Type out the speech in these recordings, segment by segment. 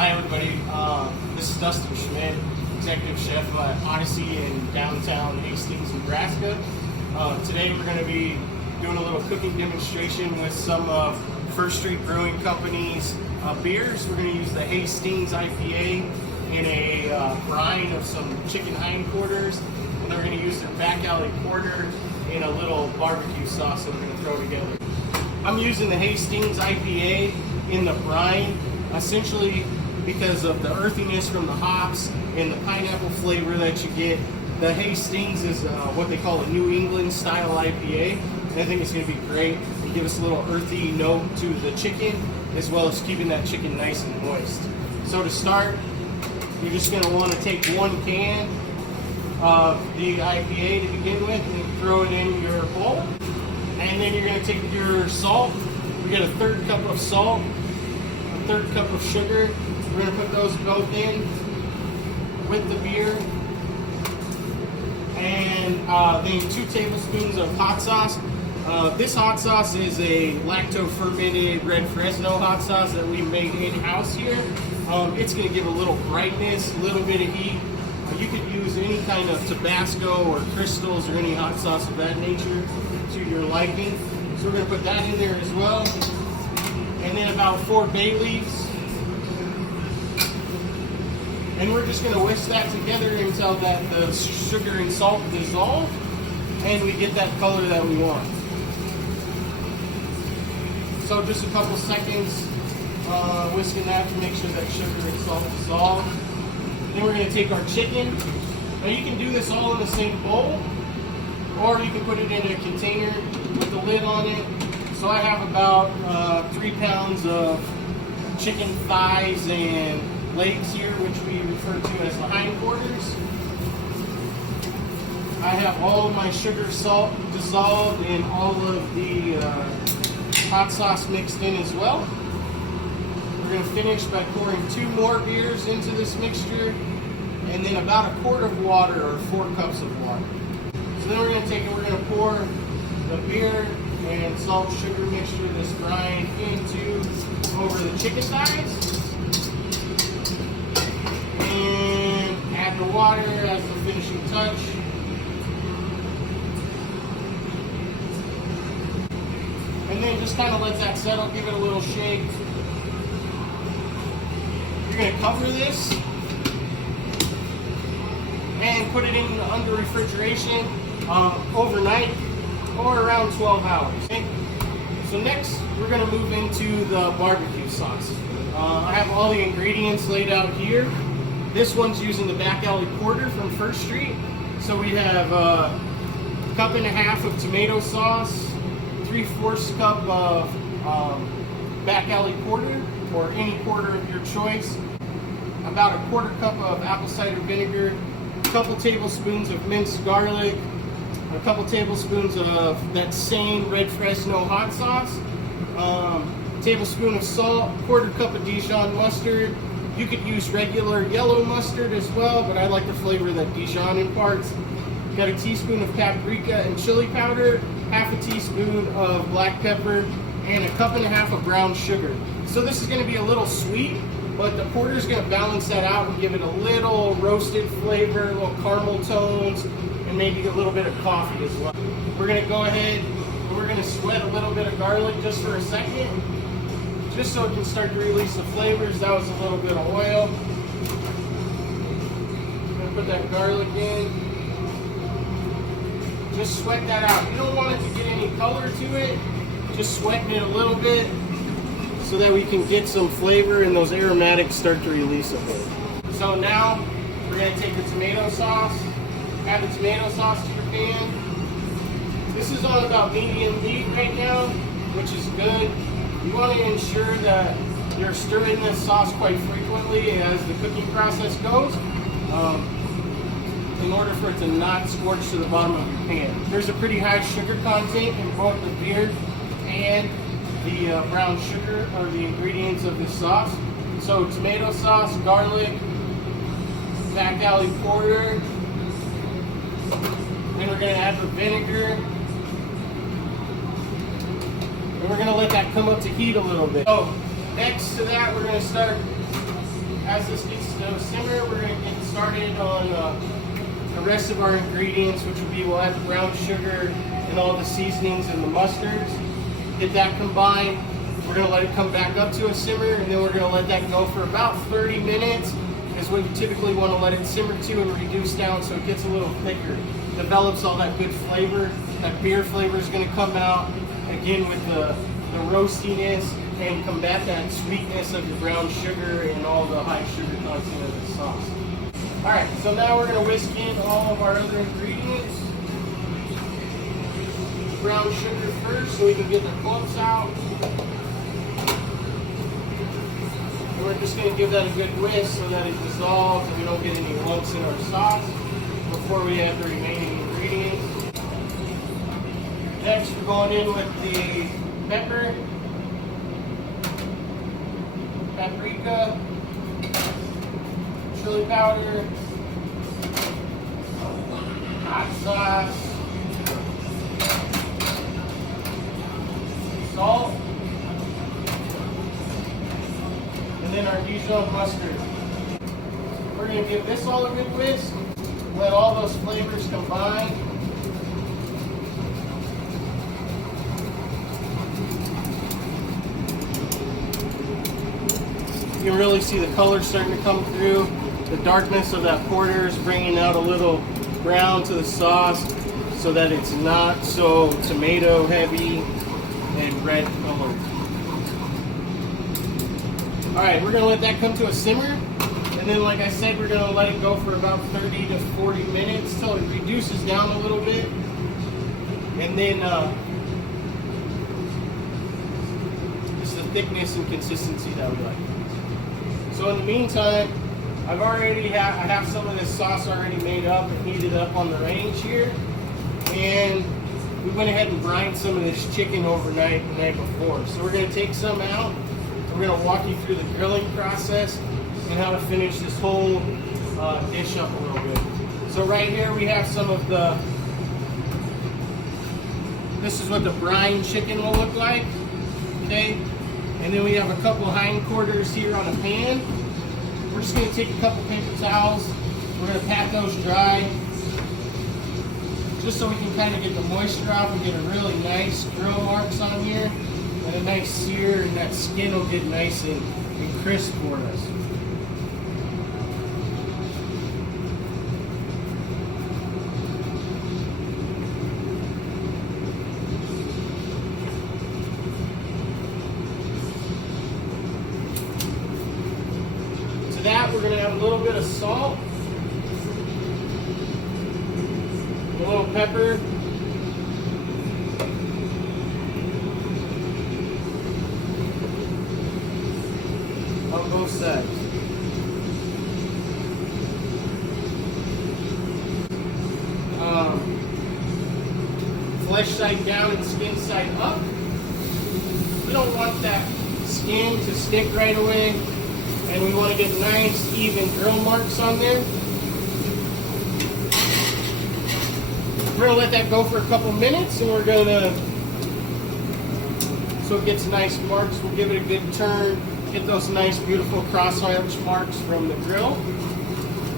Hi everybody, this is Dustin Schmidt, Executive Chef at Odyssey in Downtown Hastings, Nebraska. Today we're going to be doing a little cooking demonstration with some of First Street Brewing Company's beers. We're going to use the Hastings IPA in a brine of some chicken HindQuarters, and then we're going to use their back alley porter in a little barbecue sauce that we're going to throw together. I'm using the Hastings IPA in the brine, essentially because of the earthiness from the hops and the pineapple flavor that you get. The Hastings is what they call a New England style IPA, and I think it's going to be great and give us a little earthy note to the chicken, as well as keeping that chicken nice and moist. So to start, you're just going to want to take 1 can of the IPA to begin with and throw it in your bowl. And then you're going to take your salt. We got a 1/3 cup of salt, a 1/3 cup of sugar. We're going to put those both in with the beer. And then 2 tablespoons of hot sauce. This hot sauce is a lacto-fermented red Fresno hot sauce that we made in-house here. It's going to give a little brightness, a little bit of heat. You could use any kind of Tabasco or crystals or any hot sauce of that nature to your liking. So we're going to put that in there as well. And then about 4 bay leaves. And we're just going to whisk that together until that the sugar and salt dissolve and we get that color that we want. So just a couple seconds whisking that to make sure that sugar and salt dissolve. Then we're going to take our chicken. Now you can do this all in the same bowl, or you can put it in a container with the lid on it. So I have about 3 pounds of chicken thighs and legs here, which we refer to as the hindquarters. I have all of my sugar, salt dissolved, and all of the hot sauce mixed in as well. We're going to finish by pouring 2 more beers into this mixture, and then about 1/4 of water, or 4 cups of water. So then we're going to take it, we're going to pour the beer and salt sugar mixture, this brine, into over the chicken thighs. And add the water as the finishing touch. And then just kind of let that settle, give it a little shake. You're going to cover this and put it in under refrigeration overnight or around 12 hours. Okay? So next, we're going to move into the barbecue sauce. I have all the ingredients laid out here. This one's using the back alley porter from First Street. So we have a 1.5 cups of tomato sauce, 3/4 cup of back alley porter, or any porter of your choice, about 1/4 cup of apple cider vinegar, a couple tablespoons of minced garlic, a couple tablespoons of that same red Fresno hot sauce, tablespoon of salt, 1/4 cup of Dijon mustard. You could use regular yellow mustard as well, but I like the flavor that Dijon imparts. Got a teaspoon of paprika and chili powder, 1/2 teaspoon of black pepper, and 1.5 cups of brown sugar. So this is going to be a little sweet, but the porter is going to balance that out and give it a little roasted flavor, a little caramel tones, and maybe a little bit of coffee as well. We're going to go ahead and we're going to sweat a little bit of garlic just for a second, just so it can start to release the flavors. That was a little bit of oil. I'm going to put that garlic in. Just sweat that out. You don't want it to get any color to it. Just sweating it a little bit so that we can get some flavor and those aromatics start to release a bit. So now we're going to take the tomato sauce, add the tomato sauce to your pan. This is on about medium heat right now, which is good. You want to ensure that you're stirring this sauce quite frequently as the cooking process goes, in order for it to not scorch to the bottom of your pan. There's a pretty high sugar content in both the beer and the brown sugar, or the ingredients of this sauce. So tomato sauce, garlic, back alley porter, then we're going to add the vinegar. And we're going to let that come up to heat a little bit. So next to that, we're going to start as this gets to simmer, we're going to get started on the rest of our ingredients, which will be, we'll add the brown sugar and all the seasonings and the mustards. Get that combined. We're going to let it come back up to a simmer, and then we're going to let that go for about 30 minutes is what you typically want to let it simmer to and reduce down so it gets a little thicker. Develops all that good flavor. That beer flavor is going to come out, again with the roastiness, and combat that sweetness of the brown sugar and all the high sugar content of the sauce. Alright, so now we're going to whisk in all of our other ingredients. Brown sugar first so we can get the clumps out. And we're just going to give that a good whisk so that it dissolves and we don't get any lumps in our sauce before we add the remaining ingredients. Next, we're going in with the pepper, paprika, chili powder, hot sauce, salt, and then our Dijon mustard. We're going to give this all a good whisk, let all those flavors combine. You can really see the color starting to come through. The darkness of that porter is bringing out a little brown to the sauce so that it's not so tomato heavy and red colored. Alright, we're going to let that come to a simmer. And then, like I said, we're going to let it go for about 30 to 40 minutes until it reduces down a little bit. And then just the thickness and consistency that we like. So in the meantime, I have some of this sauce already made up and heated up on the range here. And we went ahead and brined some of this chicken overnight the night before. So we're going to take some out. We're going to walk you through the grilling process and how to finish this whole dish up a little bit. So right here we have some of this is what the brine chicken will look like. Okay. And then we have a couple of HindQuarters here on a pan. We're just going to take a couple paper towels. We're going to pat those dry just so we can kind of get the moisture off and get a really nice grill marks on here and a nice sear, and that skin will get nice and crisp for us. That we're going to have a little bit of salt, a little pepper, on both sides. Flesh side down and skin side up. We don't want that skin to stick right away. And we want to get nice, even grill marks on there. We're going to let that go for a couple minutes, and we're going to, so it gets nice marks, we'll give it a good turn, get those nice, beautiful cross-hatch marks from the grill.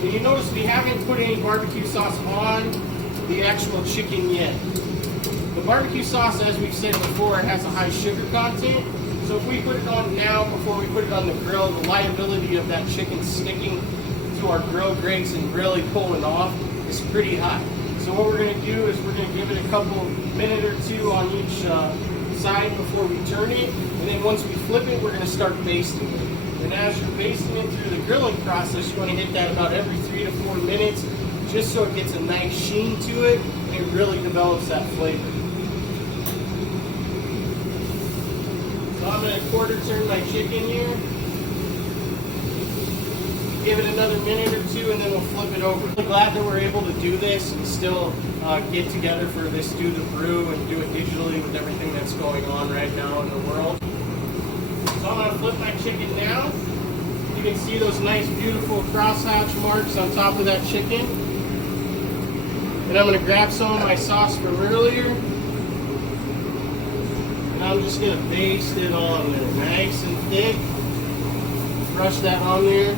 And you notice we haven't put any barbecue sauce on the actual chicken yet. The barbecue sauce, as we've said before, has a high sugar content. So if we put it on now before we put it on the grill, the liability of that chicken sticking to our grill grates and really pulling off is pretty high. So what we're going to do is we're going to give it a minute or two on each side before we turn it. And then once we flip it, we're going to start basting it. And as you're basting it through the grilling process, you want to hit that about every 3 to 4 minutes just so it gets a nice sheen to it and it really develops that flavor. So I'm going to quarter turn my chicken here. Give it another minute or two and then we'll flip it over. I'm glad that we're able to do this and still get together for this Do the Brew and do it digitally with everything that's going on right now in the world. So I'm going to flip my chicken now. You can see those nice beautiful crosshatch marks on top of that chicken. And I'm going to grab some of my sauce from earlier. And I'm just going to baste it on there nice and thick. brush that on there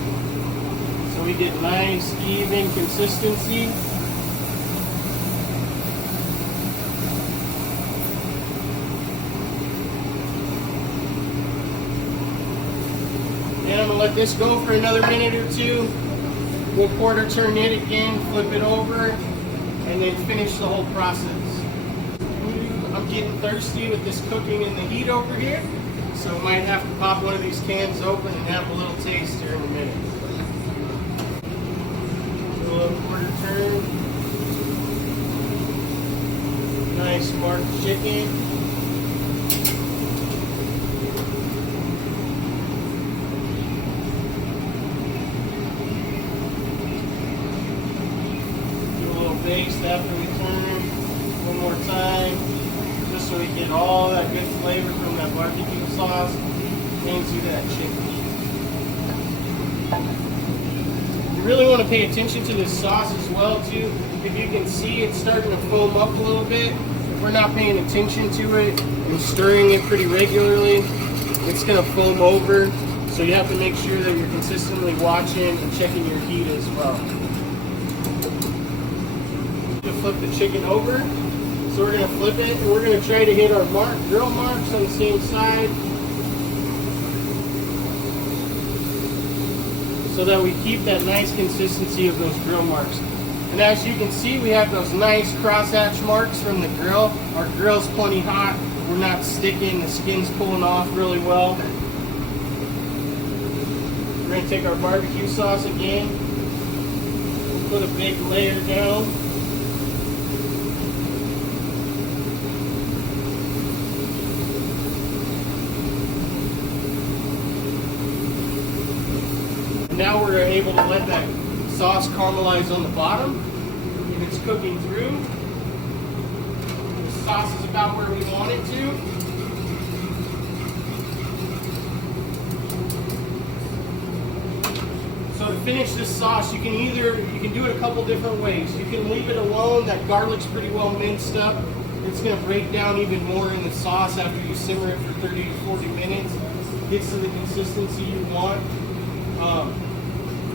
so we get nice, even consistency. And I'm going to let this go for another minute or two. We'll quarter turn it again, flip it over, and then finish the whole process. I'm getting thirsty with this cooking in the heat over here, so I might have to pop one of these cans open and have a little taste here in a minute. Do a little quarter turn. Nice marked chicken. Baste after we turn one more time, just so we get all that good flavor from that barbecue sauce into that chicken. You really want to pay attention to this sauce as well too. If you can see, it's starting to foam up a little bit. If we're not paying attention to it and stirring it pretty regularly, it's going to foam over. So you have to make sure that you're consistently watching and checking your heat as well. Flip the chicken over. So we're going to flip it and we're going to try to hit our grill marks on the same side so that we keep that nice consistency of those grill marks. And as you can see, we have those nice crosshatch marks from the grill. Our grill's plenty hot. We're not sticking. The skin's pulling off really well. We're going to take our barbecue sauce again. We'll put a big layer down. Now we're able to let that sauce caramelize on the bottom. If it's cooking through, the sauce is about where we want it to. So to finish this sauce, you can do it a couple different ways. You can leave it alone. That garlic's pretty well minced up. It's going to break down even more in the sauce after you simmer it for 30 to 40 minutes. Gets to the consistency you want.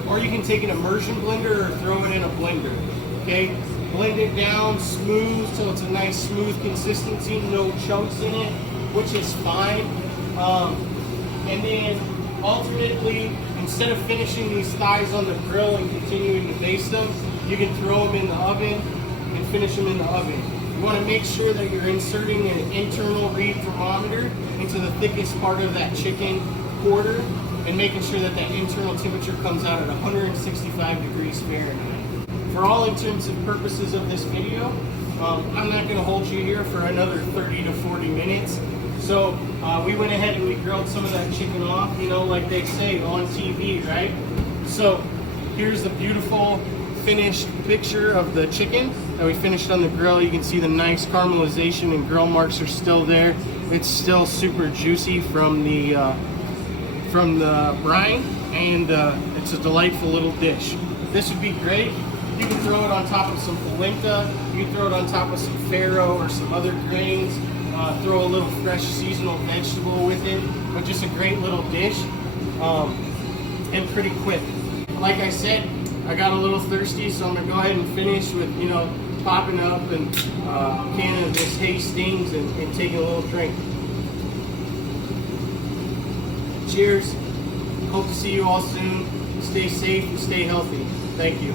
Or you can take an immersion blender or throw it in a blender, okay? Blend it down smooth till it's a nice smooth consistency, no chunks in it, which is fine. And then alternately, instead of finishing these thighs on the grill and continuing to baste them, you can throw them in the oven and finish them in the oven. You want to make sure that you're inserting an internal read thermometer into the thickest part of that chicken quarter, and making sure that that internal temperature comes out at 165 degrees Fahrenheit. For all intents and purposes of this video, I'm not going to hold you here for another 30 to 40 minutes. So we went ahead and we grilled some of that chicken off, you know, like they say on TV, right? So here's the beautiful finished picture of the chicken that we finished on the grill. You can see the nice caramelization and grill marks are still there. It's still super juicy from the brine, and it's a delightful little dish. This would be great. You can throw it on top of some polenta. You can throw it on top of some farro or some other grains. Throw a little fresh seasonal vegetable with it. But just a great little dish, and pretty quick. Like I said, I got a little thirsty, so I'm gonna go ahead and finish with, you know, popping up and can of this Hastings and taking a little drink. Cheers. Hope to see you all soon. Stay safe and stay healthy. Thank you.